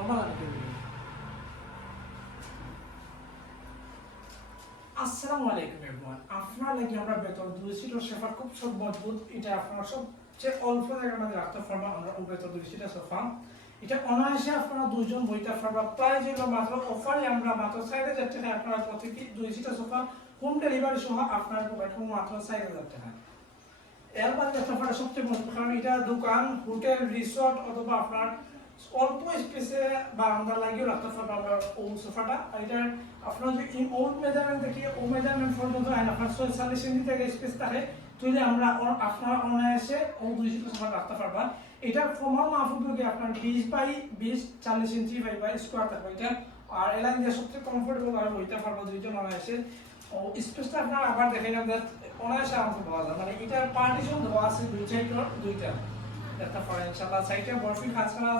আসসালামু আলাইকুম এভরিওয়ান। আপনার লাগি আমরা বেতন 2 সিটের সোফা খুব সব মজবুত। এটা আপনার সবচেয়ে অল্প জায়গার মধ্যে রাখতে পারবা। আমরা বেতন 2 সিটের সোফা এটা অনায়াসে আপনারা দুইজন বইতে পারবা। প্রায় যেগুলো মাত্র অফারে আমরা মাত্র 4000 টাকা আপনারা প্রতিটি 2 সিটের সোফা হোম ডেলিভারি সহ আপনার প্রোভাইড করব মাত্র 4000 টাকা। এর বাদে সোফাটা সবচেয়ে মজবুত, কারণ এটা দোকান, হোটেল, রিসোর্ট অথবা আপনার অল্প স্পেসে বারান্দা লাগিয়েও রাখতে পারবো আমরা ও সোফাটা। এটা আপনার যদি ওল্ড মেজারমেন্ট দেখি ও মেজারমেন্ট পর্যন্ত আপনার 46 ইঞ্চি থেকে স্পেস থাকে, তাহলে আমরা আপনার অনায়াসে ও 2 সিটের সোফা রাখতে পারবা। এটা ফর্মাল মাহফুজকে আপনার 20 বাই 20 40 ইঞ্চি বাই স্কোয়ার থাকবে এটা। আর এলাকা দিয়ে সবচেয়ে কমফোর্টেবল ভাবে বইতে পারবো দুইজন অনায়াসে। ও স্পেসটা আপনার আবার দেখেন আপনার অনায়াসে আমাকে পাওয়া যায়, মানে এটা পার্টিশন দেওয়া আছে দুই সাইডের দুইটা দেখতে পারেন ইনশাআল্লাহ। সাইডে বরফি কাজ করা